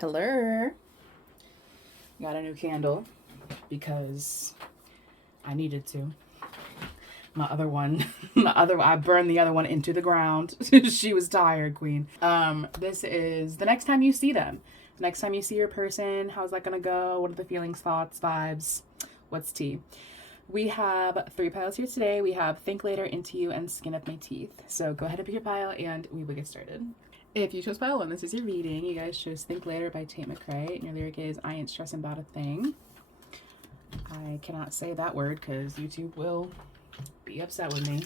Hello. Got a new candle because I needed to. My other one, I burned the other one into the ground. She was tired, queen. This is the next time you see them. Next time you see your person, how's that gonna go? What are the feelings, thoughts, vibes? What's tea? We have 3 piles here today. We have Think Later, Into You, and Skin of My Teeth. So go ahead and pick your pile and we will get started. If you chose pile 1, this is your reading. You guys chose Think Later by Tate McRae, and your lyric is, I ain't stressing about a thing. I cannot say that word because YouTube will be upset with me.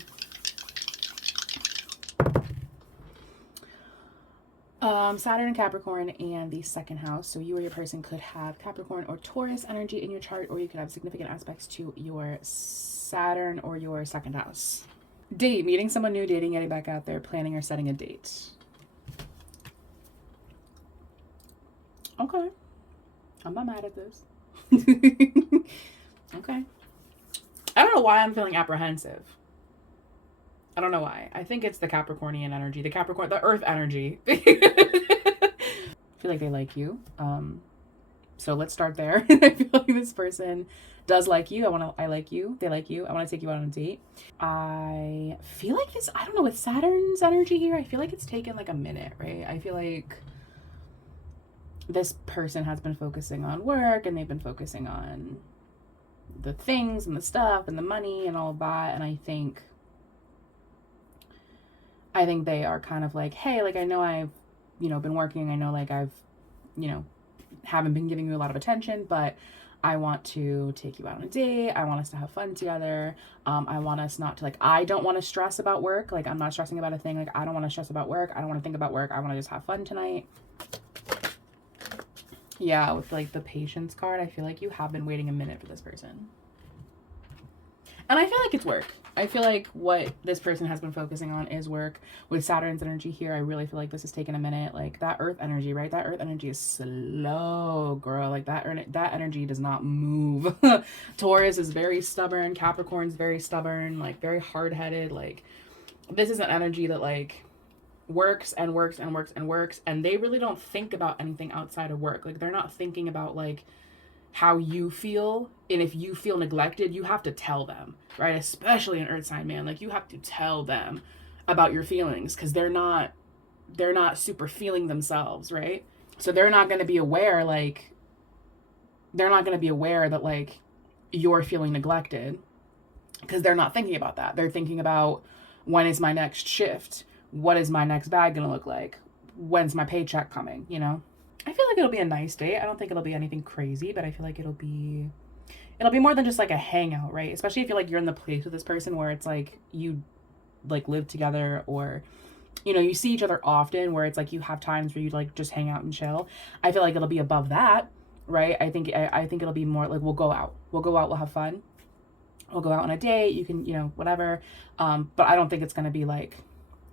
Saturn and Capricorn and the 2nd house. So you or your person could have Capricorn or Taurus energy in your chart, or you could have significant aspects to your Saturn or your 2nd house. Date, meeting someone new, dating, getting back out there, planning or setting a date. Okay. I'm not mad at this. Okay. I don't know why I'm feeling apprehensive. I don't know why. I think it's the Capricornian energy, the earth energy. I feel like they like you. So let's start there. I feel like this person does like you. I like you. They like you. I want to take you out on a date. I feel like this, I don't know, with Saturn's energy here, I feel like it's taken like a minute, right? I feel like this person has been focusing on work and they've been focusing on the things and the stuff and the money and all of that. And I think they are kind of like, hey, like, I know I've, been working. I know, like, I've, haven't been giving you a lot of attention, but I want to take you out on a date. I want us to have fun together. I want us not to, like, I don't want to stress about work. Like, I'm not stressing about a thing. Like, I don't want to stress about work. I don't want to think about work. I want to just have fun tonight. Yeah, with like the patience card, I feel like you have been waiting a minute for this person. And I feel like it's work. I feel like what this person has been focusing on is work. With Saturn's energy here, I really feel like this has taken a minute. Like that earth energy, right? That earth energy is slow, girl. Like that energy does not move. Taurus is very stubborn. Capricorn's very stubborn, like very hard-headed. Like this is an energy that like works and works and works and works, and they really don't think about anything outside of work. Like they're not thinking about like how you feel, and if you feel neglected, you have to tell them, right? Especially an earth sign man, like you have to tell them about your feelings because they're not super feeling themselves, right? So they're not going to be aware, like they're not going to be aware that like you're feeling neglected because they're not thinking about that. They're thinking about, when is my next shift? What is my next bag gonna look like? When's my paycheck coming? I feel like it'll be a nice date. I don't think it'll be anything crazy, but I feel like it'll be more than just like a hangout, right? Especially if you're in the place with this person where it's like you like live together, or you see each other often, where it's like you have times where you like just hang out and chill. I feel like it'll be above that, right? I think it'll be more like we'll go out, we'll have fun, we'll go out on a date. You can whatever, but I don't think it's gonna be like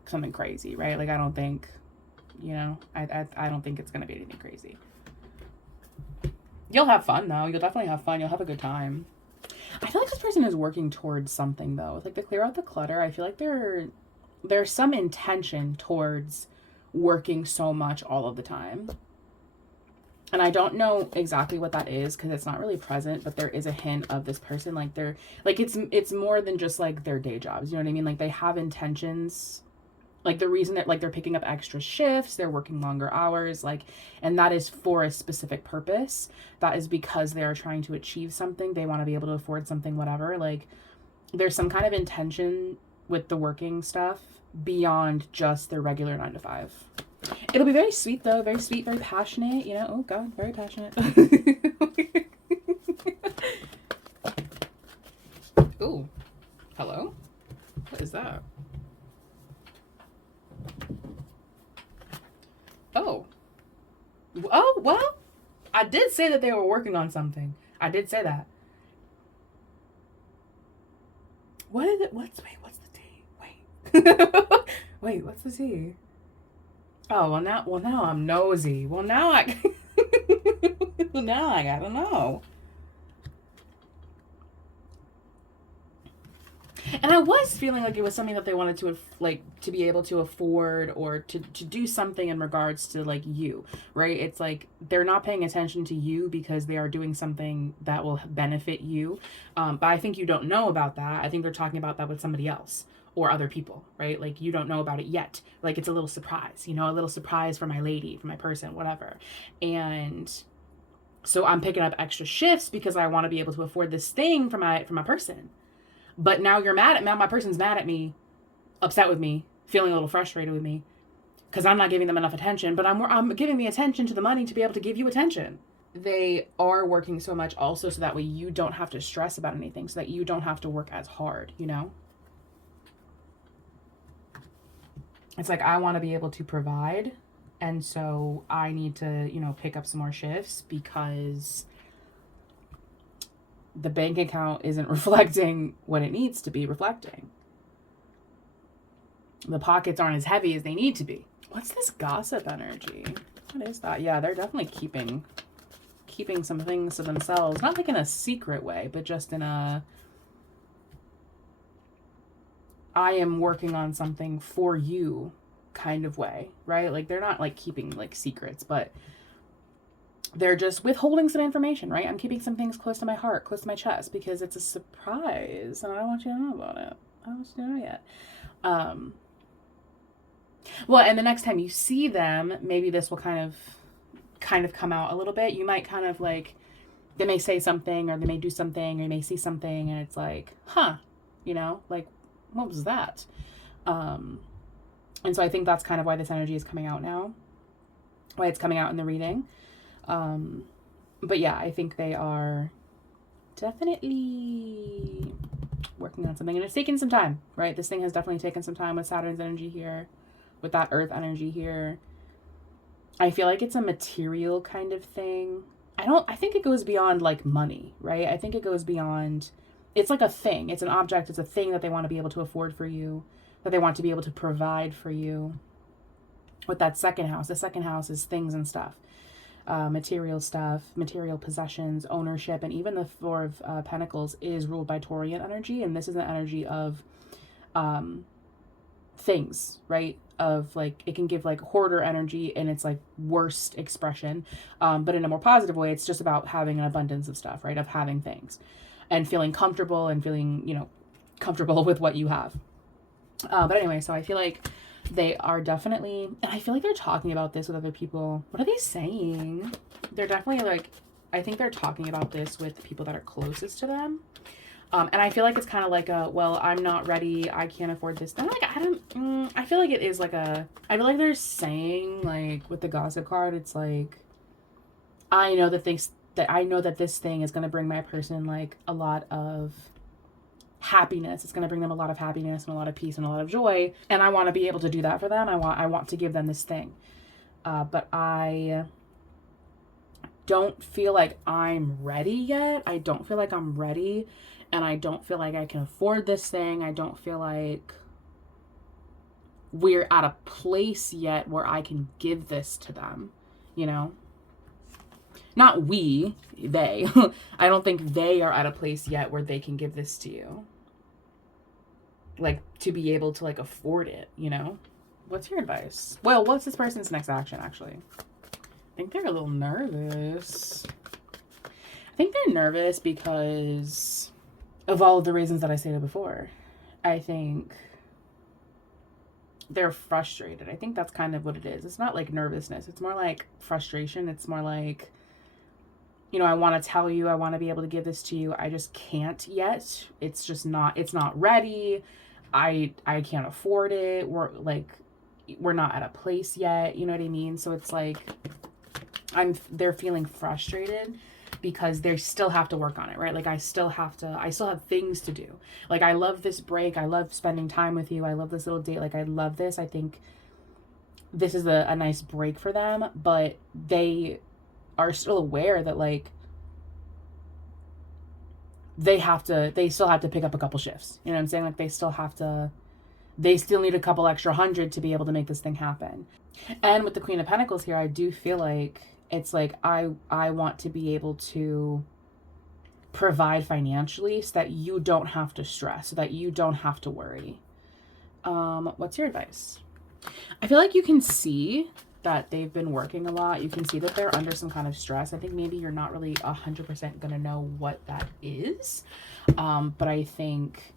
something crazy, right? Like I don't think I don't think it's gonna be anything crazy. You'll have fun though. You'll definitely have fun. You'll have a good time. I feel like this person is working towards something though. Like to clear out the clutter, I feel like there's some intention towards working so much all of the time. And I don't know exactly what that is because it's not really present, but there is a hint of this person like they're like it's more than just like their day jobs. You know what I mean? Like they have intentions. Like the reason that like they're picking up extra shifts, they're working longer hours, like, and that is for a specific purpose. That is because they are trying to achieve something. They want to be able to afford something, whatever. Like there's some kind of intention with the working stuff beyond just their regular 9 to 5. It'll be very sweet though, very sweet, very passionate, oh God, very passionate. Ooh, hello? What is that? Oh, well, I did say that they were working on something. I did say that. What is it? What's the tea? Wait. Wait, what's the tea? Oh, well now I'm nosy. Well, now I now I gotta know. And I was feeling like it was something that they wanted to, like, to be able to afford, or to do something in regards to, like, you, right? It's like they're not paying attention to you because they are doing something that will benefit you. But I think you don't know about that. I think they're talking about that with somebody else or other people, right? Like, you don't know about it yet. Like, it's a little surprise, you know, a little surprise for my lady, for my person, whatever. And so I'm picking up extra shifts because I want to be able to afford this thing for my person. But now you're mad at me. My person's mad at me, upset with me, feeling a little frustrated with me because I'm not giving them enough attention. But I'm giving the attention to the money to be able to give you attention. They are working so much also so that way you don't have to stress about anything, so that you don't have to work as hard, you know? It's like, I want to be able to provide, and so I need to, you know, pick up some more shifts because the bank account isn't reflecting what it needs to be reflecting. The pockets aren't as heavy as they need to be. What's this gossip energy? What is that? Yeah, they're definitely keeping some things to themselves. Not like in a secret way, but just in a, I am working on something for you kind of way, right? Like, they're not like keeping like secrets, but they're just withholding some information, right? I'm keeping some things close to my heart, close to my chest, because it's a surprise and I don't want you to know about it. I don't want you to know yet. Well, and the next time you see them, maybe this will kind of come out a little bit. You might kind of like, they may say something, or they may do something, or you may see something, and it's like, huh, you know, like, what was that? And so I think that's kind of why this energy is coming out now, why it's coming out in the reading. But yeah, I think they are definitely working on something, and it's taken some time, right? This thing has definitely taken some time with Saturn's energy here, with that Earth energy here. I feel like it's a material kind of thing. I think it goes beyond like money, right? I think it goes beyond, it's like a thing. It's an object. It's a thing that they want to be able to afford for you, that they want to be able to provide for you. With that second house, the second house is things and stuff. Material stuff, material possessions, ownership, and even the Four of Pentacles is ruled by Taurian energy, and this is an energy of things, right? Of like, it can give like hoarder energy in its like worst expression, but in a more positive way, it's just about having an abundance of stuff, right? Of having things and feeling comfortable and feeling, you know, comfortable with what you have. But anyway, so I feel like they are definitely, and I feel like they're talking about this with other people. What are they saying? They're definitely like, I think they're talking about this with the people that are closest to them. And I feel like it's kind of like a, well, I'm not ready, I can't afford this. I'm like, I feel like it is like a, I feel like they're saying, like, with the gossip card, it's like, I know that this thing is going to bring my person like a lot of happiness. It's going to bring them a lot of happiness and a lot of peace and a lot of joy, and I want to be able to do that for them. I want to give them this thing, but I don't feel like I'm ready yet. I don't feel like I'm ready, and I don't feel like I can afford this thing. I don't feel like we're at a place yet where I can give this to them, you know? Not we, they. I don't think they are at a place yet where they can give this to you. Like, to be able to, like, afford it, you know? What's your advice? Well, what's this person's next action, actually? I think they're a little nervous. I think they're nervous because of all of the reasons that I stated before. I think they're frustrated. I think that's kind of what it is. It's not like nervousness. It's more like frustration. It's more like, you know, I want to tell you, I want to be able to give this to you. I just can't yet. It's just not, it's not ready. I can't afford it. We're not at a place yet. You know what I mean? So it's like, they're feeling frustrated because they still have to work on it, right? Like, I still have things to do. Like, I love this break. I love spending time with you. I love this little date. Like, I love this. I think this is a nice break for them, but they are still aware that, like, they still have to pick up a couple shifts. You know what I'm saying? Like, they still need a couple extra hundred to be able to make this thing happen. And with the Queen of Pentacles here, I do feel like it's like, I want to be able to provide financially so that you don't have to stress, so that you don't have to worry. What's your advice? I feel like you can see that they've been working a lot. You can see that they're under some kind of stress. I think maybe you're not really 100% going to know what that is. But I think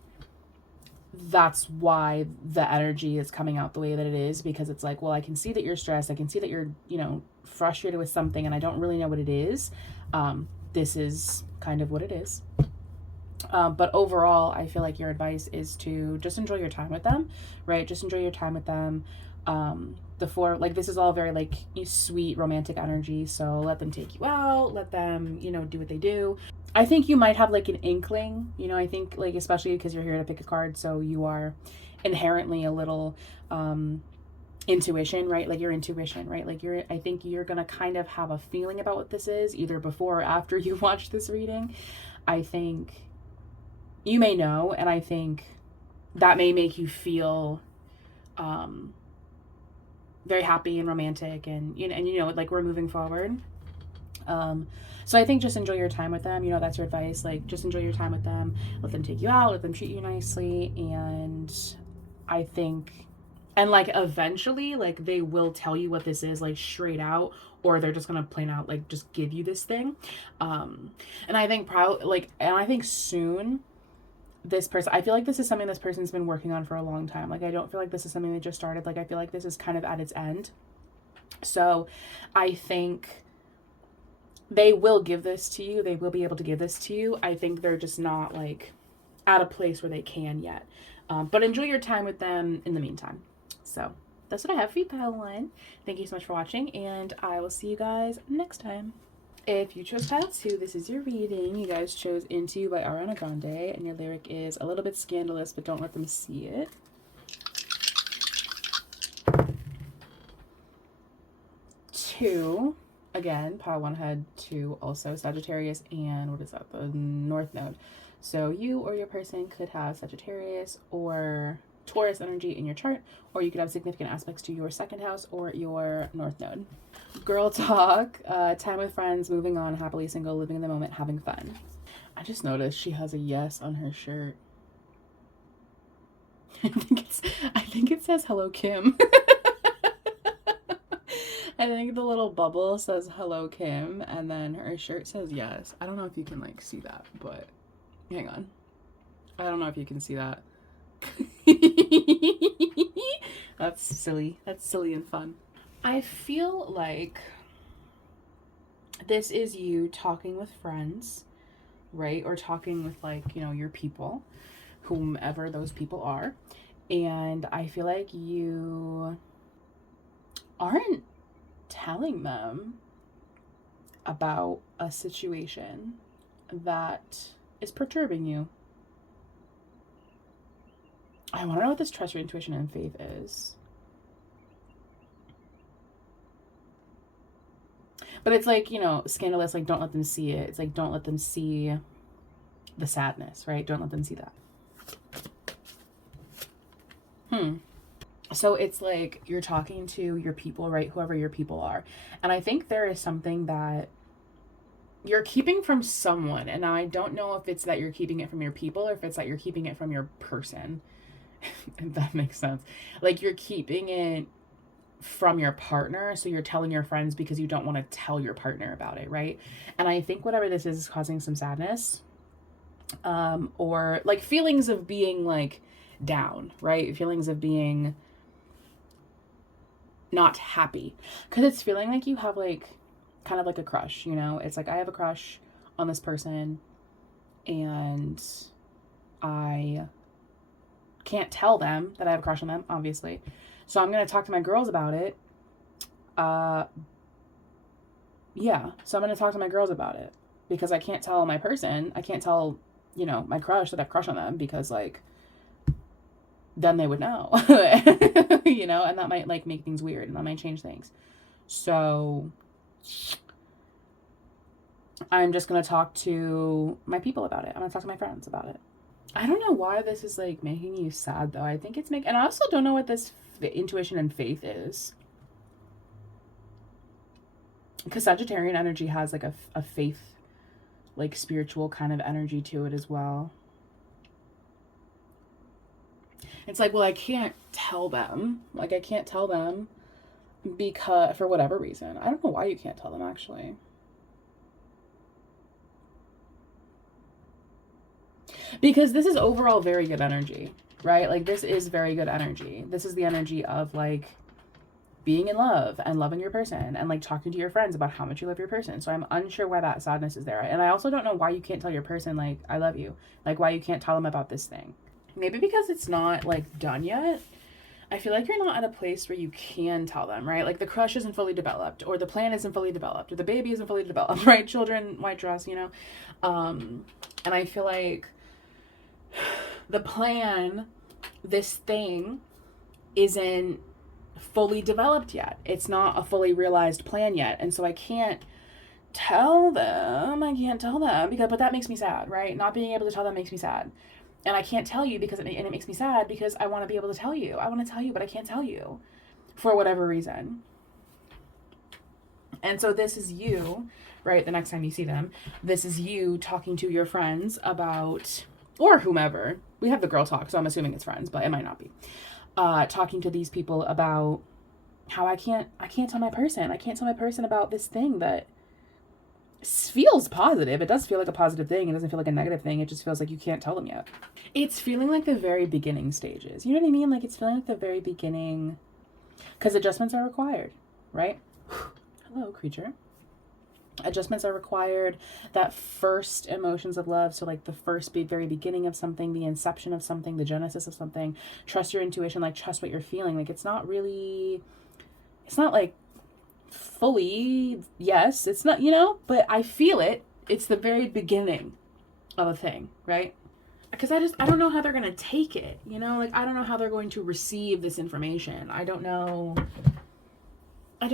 that's why the energy is coming out the way that it is, because it's like, well, I can see that you're stressed. I can see that you're, frustrated with something, and I don't really know what it is. This is kind of what it is. But overall, I feel like your advice is to just enjoy your time with them, right? Just enjoy your time with them. This is all very like sweet romantic energy. So let them take you out, let them, do what they do. I think you might have like an inkling, I think like, especially because you're here to pick a card. So you are inherently a little, intuition, right? Like your intuition, right? Like I think you're going to kind of have a feeling about what this is either before or after you watch this reading. I think you may know, and I think that may make you feel very happy and romantic, and like we're moving forward. So I think just enjoy your time with them. That's your advice. Like just enjoy your time with them. Let them take you out. Let them treat you nicely. And I think, and like eventually, like they will tell you what this is, like straight out, or they're just gonna plain out like just give you this thing. And I think I think soon, this person, I feel like this is something this person's been working on for a long time. Like I don't feel like this is something that just started. Like I feel like this is kind of at its end. So I think they will give this to you. They will be able to give this to you. I think they're just not like at a place where they can yet. But enjoy your time with them in the meantime. So that's what I have for you, pile one. Thank you so much for watching, and I will see you guys next time. If you chose pile 2, this is your reading. You guys chose Into You by Ariana Grande, and your lyric is a little bit scandalous, but don't let them see it. Two, again, pile 1 had 2 also, Sagittarius, and what is that, the North Node. So you or your person could have Sagittarius or Taurus energy in your chart, or you could have significant aspects to your 2nd house or your North Node. Girl talk, time with friends, moving on, happily single, living in the moment, having fun. I just noticed she has a yes on her shirt. I think it says hello, Kim. I think the little bubble says hello, Kim, and then her shirt says yes. I don't know if you can like see that, but hang on. I don't know if you can see that. That's silly. That's silly and fun. I feel like this is you talking with friends, right? Or talking with like, your people, whomever those people are. And I feel like you aren't telling them about a situation that is perturbing you. I want to know what this trust, your intuition, and faith is. But it's like, scandalous, like don't let them see it. It's like don't let them see the sadness, right? Don't let them see that. So it's like you're talking to your people, right? Whoever your people are. And I think there is something that you're keeping from someone. And now I don't know if it's that you're keeping it from your people or if it's that you're keeping it from your person. If that makes sense. Like you're keeping it from your partner, so you're telling your friends because you don't want to tell your partner about it, right? And I think whatever this is causing some sadness, or like feelings of being like down, right? Feelings of being not happy, because it's feeling like you have like kind of like a crush, it's like I have a crush on this person and I can't tell them that I have a crush on them, obviously. So I'm going to talk to my girls about it. Yeah. So I'm going to talk to my girls about it because I can't tell my person. I can't tell, my crush that I have a crush on them because like, then they would know, and that might like make things weird and that might change things. So I'm just going to talk to my people about it. I'm going to talk to my friends about it. I don't know why this is like making you sad though. I think it's and I also don't know what this intuition and faith is, because Sagittarian energy has like a faith like spiritual kind of energy to it as well. It's like, well, I can't tell them. Like, I can't tell them because, for whatever reason. I don't know why you can't tell them, actually. Because this is overall very good energy, right? Like, this is very good energy. This is the energy of, like, being in love and loving your person and, like, talking to your friends about how much you love your person. So I'm unsure why that sadness is there. And I also don't know why you can't tell your person, like, I love you. Like, why you can't tell them about this thing. Maybe because it's not, like, done yet. I feel like you're not at a place where you can tell them, right? Like, the crush isn't fully developed, or the plan isn't fully developed, or the baby isn't fully developed, right? Children, white dress, you know? And I feel like the plan, this thing, isn't fully developed yet. It's not a fully realized plan yet. And so I can't tell them. Because, but that makes me sad, right? Not being able to tell them makes me sad. And I can't tell you because it makes me sad because I want to be able to tell you. I want to tell you, but I can't tell you for whatever reason. And so this is you, right? The next time you see them, this is you talking to your friends about, or whomever. We have the girl talk, so I'm assuming it's friends, but it might not be. Talking to these people about how I can't tell my person. I can't tell my person about this thing that feels positive. It does feel like a positive thing. It doesn't feel like a negative thing. It just feels like you can't tell them yet. It's feeling like the very beginning stages. You know what I mean? Like, it's feeling like the very beginning, because adjustments are required, right? Hello, creature. Adjustments are required. That first emotions of love, so like the first very beginning of something, the inception of something, the genesis of something. Trust your intuition, like trust what you're feeling. Like, it's not like fully, yes, it's not, you know, but I feel it. It's the very beginning of a thing, right? Because I don't know how they're going to take it, you know? Like, I don't know how they're going to receive this information. I just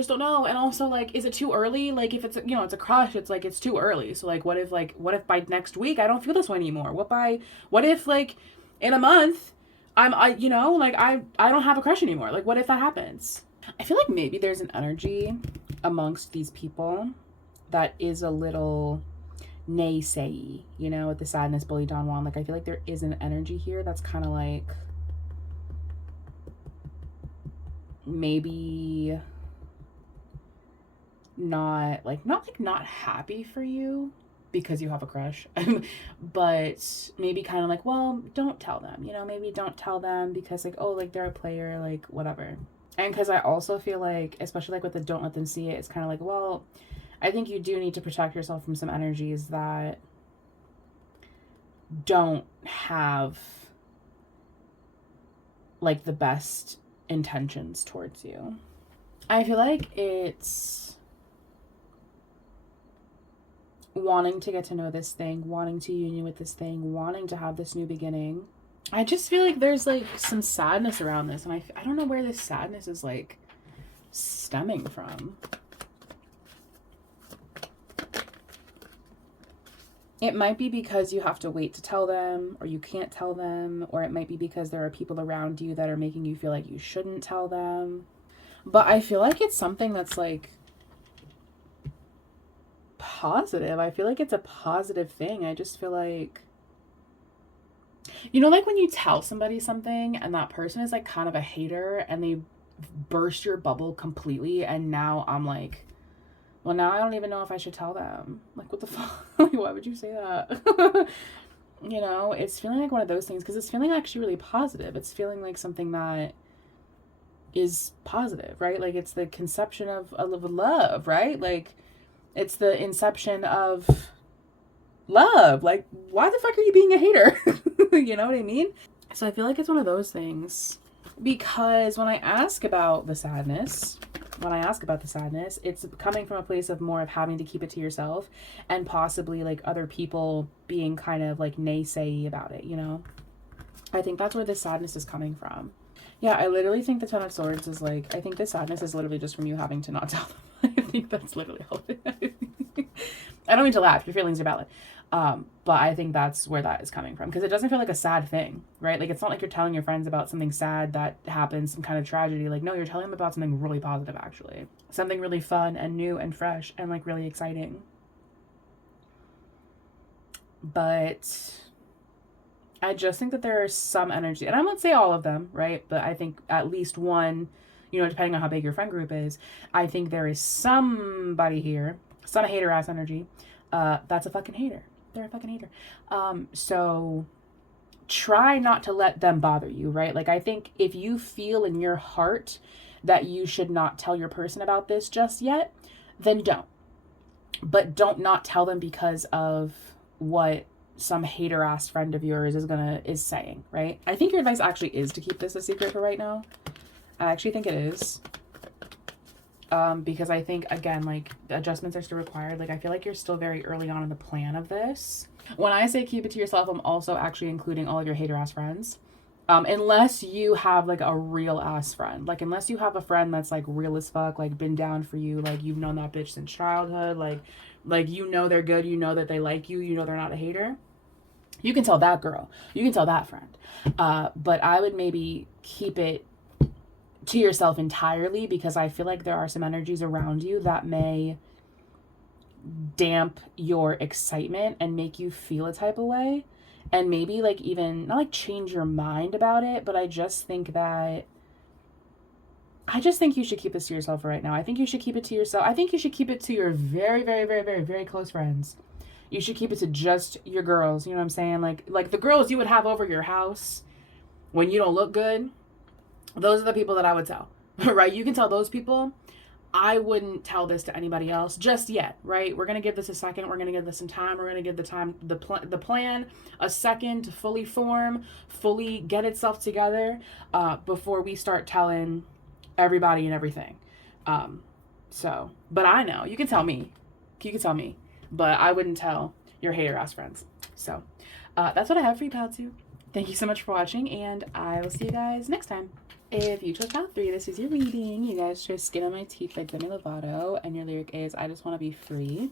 don't know. And also, like, is it too early? Like, if it's, you know, it's a crush, it's like, it's too early. So, like, what if by next week I don't feel this way anymore? What if, like, in a month I don't have a crush anymore? Like, what if that happens? I feel like maybe there's an energy amongst these people that is a little naysay, you know, with the sadness, bully, Don Juan. Like, I feel like there is an energy here that's kind of like maybe not happy for you because you have a crush, but maybe kind of like, well, don't tell them, you know, maybe don't tell them because, like, oh, like, they're a player, like, whatever. And because I also feel like, especially like with the don't let them see it, it's kind of like, well, I think you do need to protect yourself from some energies that don't have like the best intentions towards you. I feel like it's wanting to get to know this thing, wanting to union with this thing, wanting to have this new beginning. I just feel like there's like some sadness around this, and I don't know where this sadness is like stemming from. It might be because you have to wait to tell them, or you can't tell them, or it might be because there are people around you that are making you feel like you shouldn't tell them. But I feel like it's something that's like positive. I feel like it's a positive thing. I just feel like, you know, like when you tell somebody something and that person is like kind of a hater and they burst your bubble completely, and now I'm like, well, now I don't even know if I should tell them. Like, what the fuck? Like, why would you say that? You know, it's feeling like one of those things because it's feeling actually really positive. It's feeling like something that is positive, right? Like, it's the conception of love, right? Like, it's the inception of love. Like, why the fuck are you being a hater? You know what I mean? So I feel like it's one of those things because when I ask about the sadness, it's coming from a place of more of having to keep it to yourself and possibly like other people being kind of like naysay about it, you know? I think that's where this sadness is coming from. Yeah, I literally think the Ten of Swords is like, I think the sadness is literally just from you having to not tell them. I think that's literally all it is. I don't mean to laugh. Your feelings are valid. But I think that's where that is coming from because it doesn't feel like a sad thing, right? Like, it's not like you're telling your friends about something sad that happened, some kind of tragedy. Like, no, you're telling them about something really positive, actually. Something really fun and new and fresh and like really exciting. But I just think that there is some energy, and I won't say all of them, right? But I think at least one, depending on how big your friend group is, I think there is somebody here, some hater ass energy. That's a fucking hater. They're a fucking hater. So try not to let them bother you, right? Like, I think if you feel in your heart that you should not tell your person about this just yet, then don't. But don't not tell them because of what some hater ass friend of yours is saying, right? I think your advice actually is to keep this a secret for right now. I actually think it is. Because I think, again, like, the adjustments are still required. Like, I feel like you're still very early on in the plan of this. When I say keep it to yourself, I'm also actually including all of your hater ass friends. Unless you have like a real ass friend, like unless you have a friend that's like real as fuck, like been down for you, like you've known that bitch since childhood, like they're good, that they like you, they're not a hater. You can tell that girl, you can tell that friend. But I would maybe keep it to yourself entirely, because I feel like there are some energies around you that may damp your excitement and make you feel a type of way, and maybe like even not like change your mind about it, but I just think you should keep this to yourself right now. I think you should keep it to yourself. I think you should keep it to your very, very, very, very, very close friends. You should keep it to just your girls. You know what I'm saying? Like the girls you would have over your house when you don't look good. Those are the people that I would tell, right? You can tell those people. I wouldn't tell this to anybody else just yet, right? We're going to give this a second. We're going to give this some time. We're going to give the plan a second to fully form, fully get itself together, before we start telling everybody and everything. But I know, you can tell me, but I wouldn't tell your hater ass friends. So, that's what I have for you, Pal2. Thank you so much for watching, and I will see you guys next time. If you chose Pal 3, this is your reading. You guys chose Skin on My Teeth by Demi Lovato, and your lyric is, I just want to be free.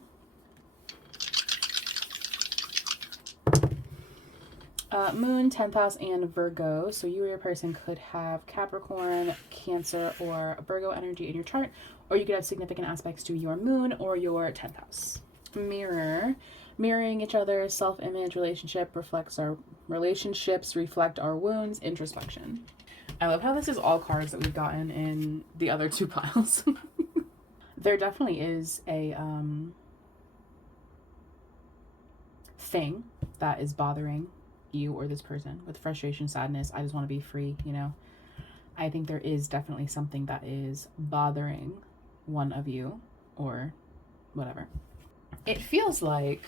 Moon, 10th house, and Virgo. So you or your person could have Capricorn, Cancer, or Virgo energy in your chart, or you could have significant aspects to your moon or your 10th house. Mirror. Mirroring each other, self-image, relationships reflect our wounds, introspection. I love how this is all cards that we've gotten in the other two piles. There definitely is a thing that is bothering you or this person with frustration, sadness. I just want to be free, I think there is definitely something that is bothering one of you or whatever. It feels like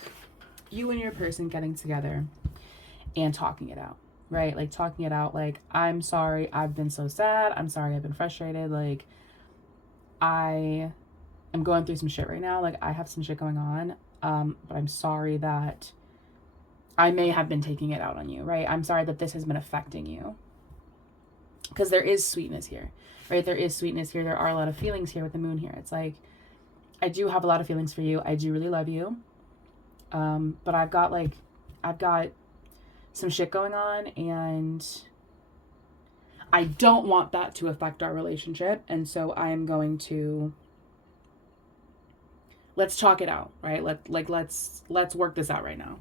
you and your person getting together and talking it out. Right? Like talking it out, like, I'm sorry, I've been so sad. I'm sorry, I've been frustrated. Like, I am going through some shit right now. Like, I have some shit going on. But I'm sorry that I may have been taking it out on you, right? I'm sorry that this has been affecting you. Because there is sweetness here, right? There is sweetness here. There are a lot of feelings here with the moon here. It's like, I do have a lot of feelings for you. I do really love you. But I've got some shit going on, and I don't want that to affect our relationship. And so I am going to, let's talk it out, right? Let's work this out right now.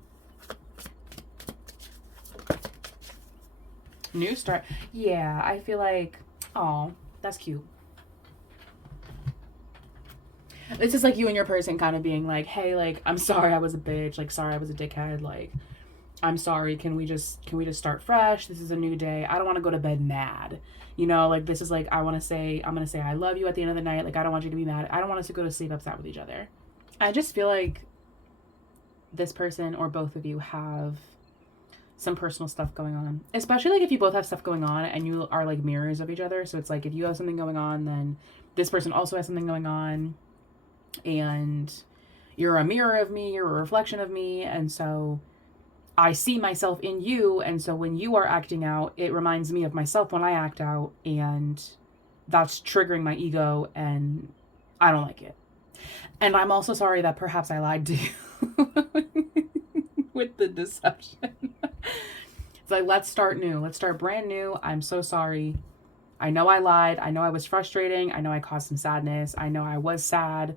New start. Yeah, I feel like, oh, that's cute. It's just like you and your person kind of being like, hey, like, I'm sorry I was a bitch. Like, sorry I was a dickhead. Like, I'm sorry, can we just start fresh? This is a new day. I don't want to go to bed mad. Like, this is like, I'm going to say I love you at the end of the night. Like, I don't want you to be mad. I don't want us to go to sleep upset with each other. I just feel like this person or both of you have some personal stuff going on. Especially like if you both have stuff going on and you are like mirrors of each other. So it's like if you have something going on, then this person also has something going on. And you're a mirror of me, you're a reflection of me, and so I see myself in you, and so when you are acting out, it reminds me of myself when I act out, and that's triggering my ego, and I don't like it. And I'm also sorry that perhaps I lied to you with the deception. It's like, let's start new. Let's start brand new. I'm so sorry. I know I lied. I know I was frustrating. I know I caused some sadness. I know I was sad.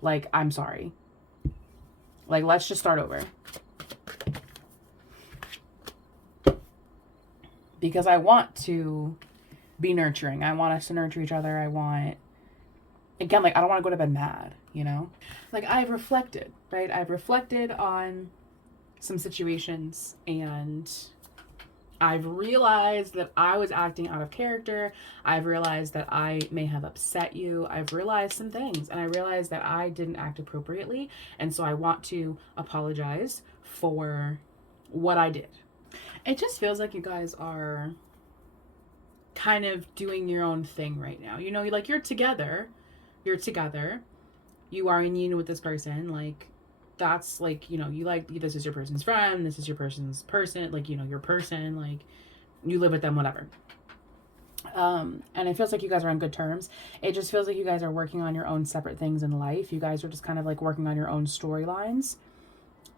Like, I'm sorry. Like, let's just start over. because I want to be nurturing. I want us to nurture each other. I want, again, like, I don't want to go to bed mad, you know? Like, I've reflected, right? I've reflected on some situations, and I've realized that I was acting out of character. I've realized that I may have upset you. I've realized some things, and I realized that I didn't act appropriately. And so I want to apologize for what I did. It just feels like you guys are kind of doing your own thing right now. You know, like, you're together. You're together. You are in union with this person. Like, that's like, you know, you like, this is your person's friend, this is your person's person, like, you know, your person, like, you live with them, whatever. And it feels like you guys are on good terms. It just feels like you guys are working on your own separate things in life. You guys are just kind of like working on your own storylines.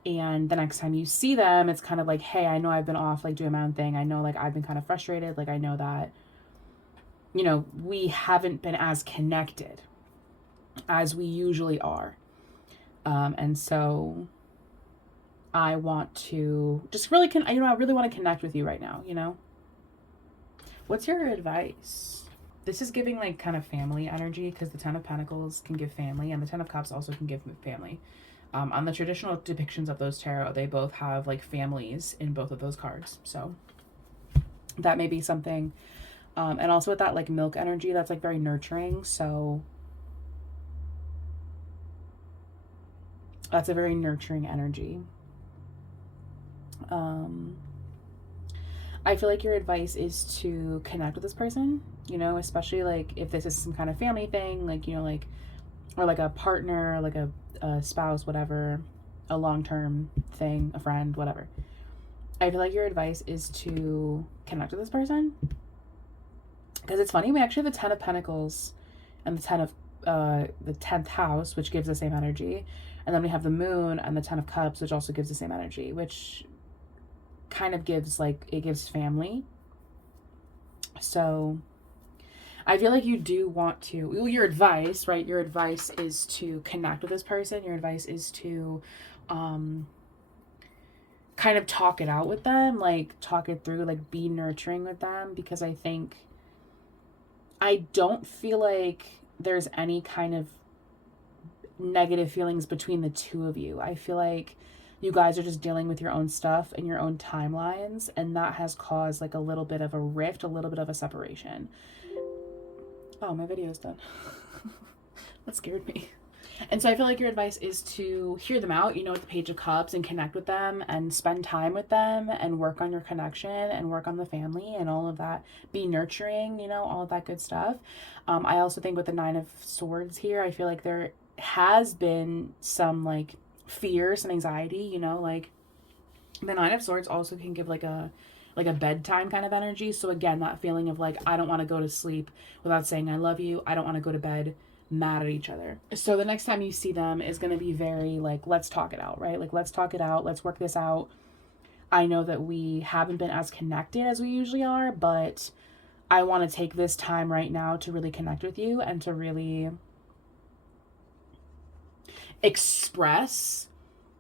And the next time you see them, it's kind of like, hey, I know I've been off, like, doing my own thing. I know, like, I've been kind of frustrated. Like, I know that, you know, we haven't been as connected as we usually are. And so I want to just really, I really want to connect with you right now, you know? What's your advice? This is giving, like, kind of family energy, because the Ten of Pentacles can give family, and the Ten of Cups also can give family. On the traditional depictions of those tarot, they both have, like, families in both of those cards. So that may be something. And also with that, like, milk energy, that's, like, very nurturing. So that's a very nurturing energy. I feel like your advice is to connect with this person, you know, especially, like, if this is some kind of family thing, like, you know, like, or like a partner, like a spouse, whatever, a long-term thing, a friend, whatever. I feel like your advice is to connect with this person. Because it's funny, we actually have the Ten of Pentacles and the the 10th house, which gives the same energy. And then we have the Moon and the Ten of Cups, which also gives the same energy, which kind of gives, like, it gives family. So I feel like you do want to, well, your advice, right? Your advice is to connect with this person. Your advice is to kind of talk it out with them, like, talk it through, like, be nurturing with them, because I don't feel like there's any kind of negative feelings between the two of you. I feel like you guys are just dealing with your own stuff and your own timelines, and that has caused, like, a little bit of a rift, a little bit of a separation. Oh, my video's done. That scared me. And so I feel like your advice is to hear them out, you know, with the Page of Cups, and connect with them and spend time with them and work on your connection and work on the family and all of that. Be nurturing, you know, all of that good stuff. I also think with the Nine of Swords here, I feel like there has been some, like, fear, some anxiety, you know, like, the Nine of Swords also can give, like a bedtime kind of energy. So again, that feeling of, like, I don't want to go to sleep without saying I love you. I don't want to go to bed mad at each other. So the next time you see them is going to be very, like, let's talk it out, right? Like, let's talk it out. Let's work this out. I know that we haven't been as connected as we usually are, but I want to take this time right now to really connect with you and to really express,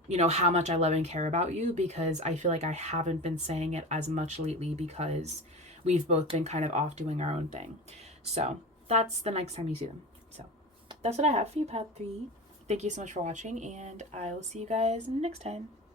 you know, how much I love and care about you, because I feel like I haven't been saying it as much lately because we've both been kind of off doing our own thing. So that's the next time you see them. So that's what I have for you, Path 3. Thank you so much for watching, and I will see you guys next time.